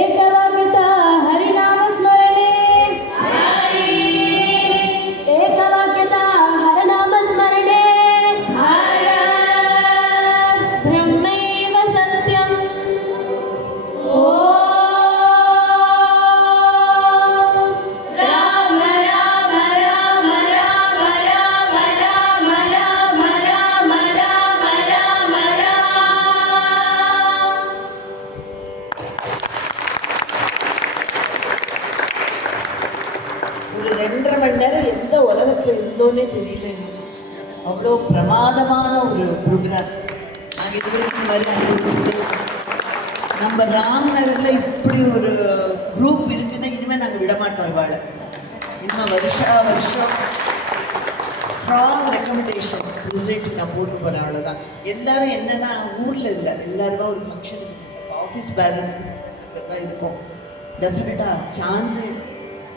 एकवाक्यता हरिनाम स्मरणे हरि एकवाक्यता हरनाम स्मरणे हर ब्रह्मैव सत्यम् ॐ राम राम राम राम राम राम राम राम राम राम राम ஒரு 2.5 மணி நேரம் எந்த உலகத்துல இருந்தோன்னே தெரியல எனக்கு. அவ்வளோ பிரமாதமான ஒரு ப்ரோக்ராம் நாங்கள் இது வரைக்கும் இந்த மாதிரி அனுபவிச்சது. நம்ம ராம்நகர்ல இப்படி ஒரு குரூப் இருக்குன்னா இனிமேல் நாங்கள் விட மாட்டோம் இவாளை. இன்னும் வருஷம் ஸ்ட்ராங் ரெக்கமெண்டேஷன் ப்ரெசிடென்ட் நான் போட்டு போகிறேன். அவ்வளோதான். எல்லாரும் என்னன்னா ஊரில் இல்லை, எல்லாருமே ஒரு ஃபங்க்ஷனுக்கு ஆஃபீஸ் பேலன்ஸ் தான் இருக்கும். டெஃபினட்டாக சான்ஸே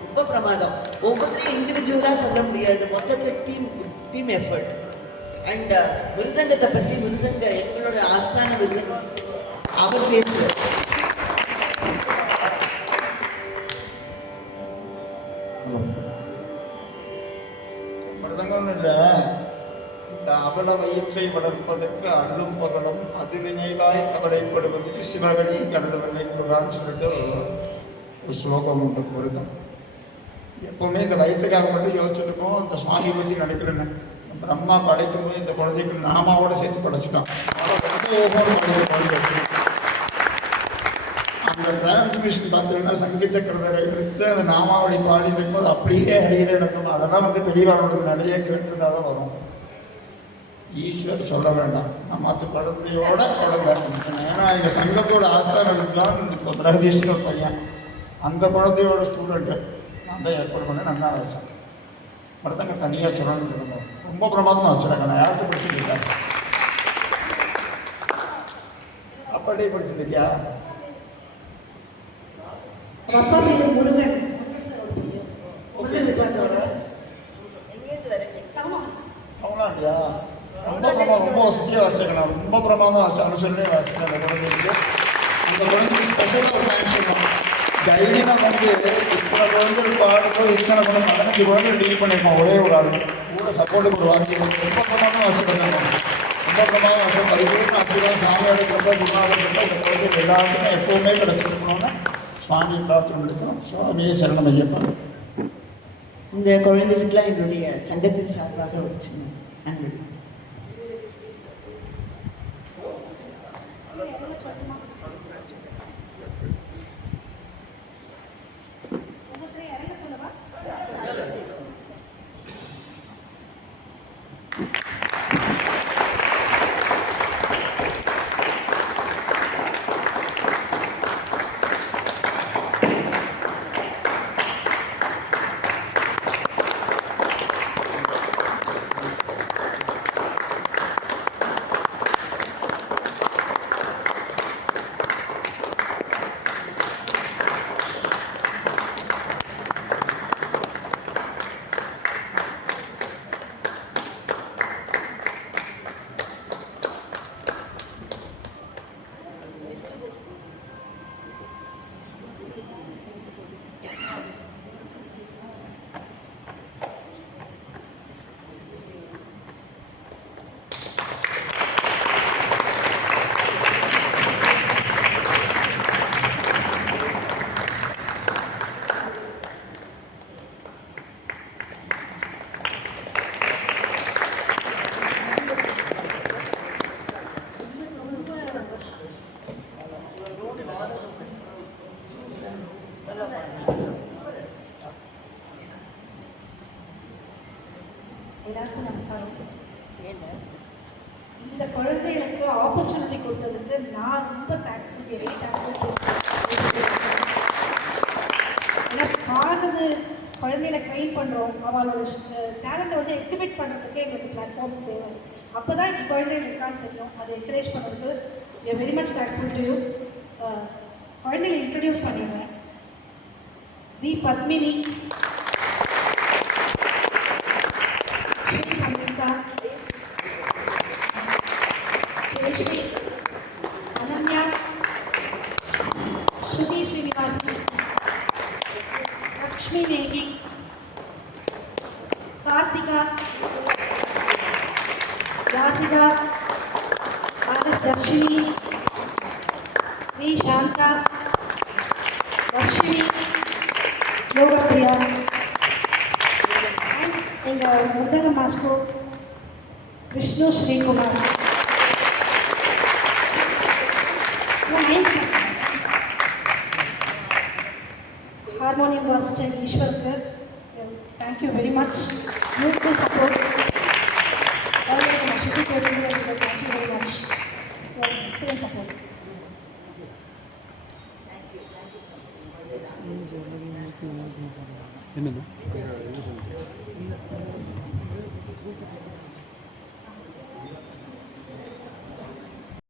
ரொம்ப பிரமாதம். ஒவ்வொருத்தரையும் இண்டிவிஜுவலாக சொல்ல முடியாது, மொத்தத்தில் டீம் எஃபர்ட். அண்ட் மிருதங்கத்தை பற்றி எங்களோட ஆஸ்தான மிருதங்கம் அவர் பேசுவார். மிருதங்கம் இல்லை, இந்த அபல வயிற்றை வளர்ப்பதற்கு அல்லும் பகலும் அது நினைவாய் கவலைப்படுவதற்கு சிவகனி கருதவில்லை குருகான்னு சொல்லிட்டு ஒரு ஸ்லோகம் உண்டு. மிருதம் எப்பவுமே இந்த வயிற்றுக்காக மட்டும் யோசிச்சுட்டு இருக்கோம். இந்த சுவாமி பற்றி நினைக்கிறேன்னு பிரம்மா படைக்கும் போது இந்த குழந்தைக்கு நாமாவோட சேர்த்து படைச்சிட்டான். அந்த டிரான்ஸ்மிஷன் பார்த்தீங்கன்னா சங்கீத சக்கரத்தை எடுத்து அந்த நாமாவளி பாடி வைக்கும்போது அப்படியே ஹரியிலே இருக்கணும். அதெல்லாம் பெரியவாரோட நிறைய கேட்டுருந்தா தான் வரும். ஈஸ்வர் சொல்ல வேண்டாம், நம்ம மற்ற குழந்தையோட குழந்தை. ஏன்னா எங்கள் சங்கத்தோட ஆஸ்தானம் இருக்கலாம். இப்போ பிரகதீஷ்னு ஒரு பையன், அந்த குழந்தையோட ஸ்டூடெண்ட்டு நான் தான் ஏற்பாடு பண்ணேன். நல்லா வாசம் மறுத்தாங்க தனியாக சொல்லணும். ரொம்ப பிரமாதமாக வச்சுருக்காங்க. நான் யாருக்கு படிச்சுருக்கேன்? அப்படியே படிச்சுருக்கியா? அப்பா பேரு முருகன். அவனாதியா? ரொம்ப வசதியாக வச்சுருக்கேன். ரொம்ப பிரமாதம் அனுசரணை வச்சுருக்கேன். அந்த குழந்தைக்கு அந்த குழந்தைக்கு ஸ்பெஷலாக ஒரு தேங்க்ஸ் சொல்லணும். தைரியமாக வந்து இத்தனை குழந்தைகள் பாடும்போது இத்தனை குழந்தை 15 குழந்தைகள் டீல் பண்ணியிருக்கோம். ஒரே ஒரு ஆள் கூட சப்போர்ட்டுக்கு ஒரு வாக்கியம் ரொம்ப பிரமாதம் வச்சுருக்காங்க. ரொம்ப பிரமாதம் வச்சு பரிபூர்ண ஆசீர்வாதம் சாமியோட கிட்ட குருநாதர் கிட்ட இந்த குழந்தைகள் எல்லாத்துக்கும் எப்போவுமே கிடச்சிருக்கணும்னு சுவாமி பிரார்த்தனை எடுக்கணும். சுவாமியே சரணம் ஐயப்பா. இந்த குழந்தைகளுக்கெல்லாம் என்னுடைய சங்கத்தின் சார்பாக ஒரு சின்ன நன்றி. எல்லாருக்கும் நமஸ்காரம். இந்த குழந்தைகளுக்கு ஆப்பர்ச்சுனிட்டி கொடுத்ததுக்கு நான் ரொம்ப தேங்க்ஃபுல், வெரி தேங்க்ஃபுல். ஏன்னா பாடுறது குழந்தைகளை ட்ரெயின் பண்ணுறோம், அவளோட டேலண்ட்டை வந்து எக்ஸிபிட் பண்ணுறதுக்கு எங்களுக்கு பிளாட்ஃபார்ம்ஸ் தேவை. அப்போ தான் இந்த குழந்தைகள் இருக்கான்னு தெரியும். அதை என்கரேஜ் பண்ணுறதுக்கு we are very much thankful to you. குழந்தைகளை இன்ட்ரடியூஸ் பண்ணிடுறேன். V Padmini, Sri Sangeetha, Jayashree, Ananya, Shruti Srinivasan, Lakshmi Negi, Karthika, Yasika, RS Darshini, V Shantha, Varshini, Yogapriya, and எங்கள் மிருதங்க master Vishnu Srikumar. Harmonium master ஈஸ்வருக்கு thank you very much. You support Shruti Kejri, thank you very much. It was excellent support. என்னது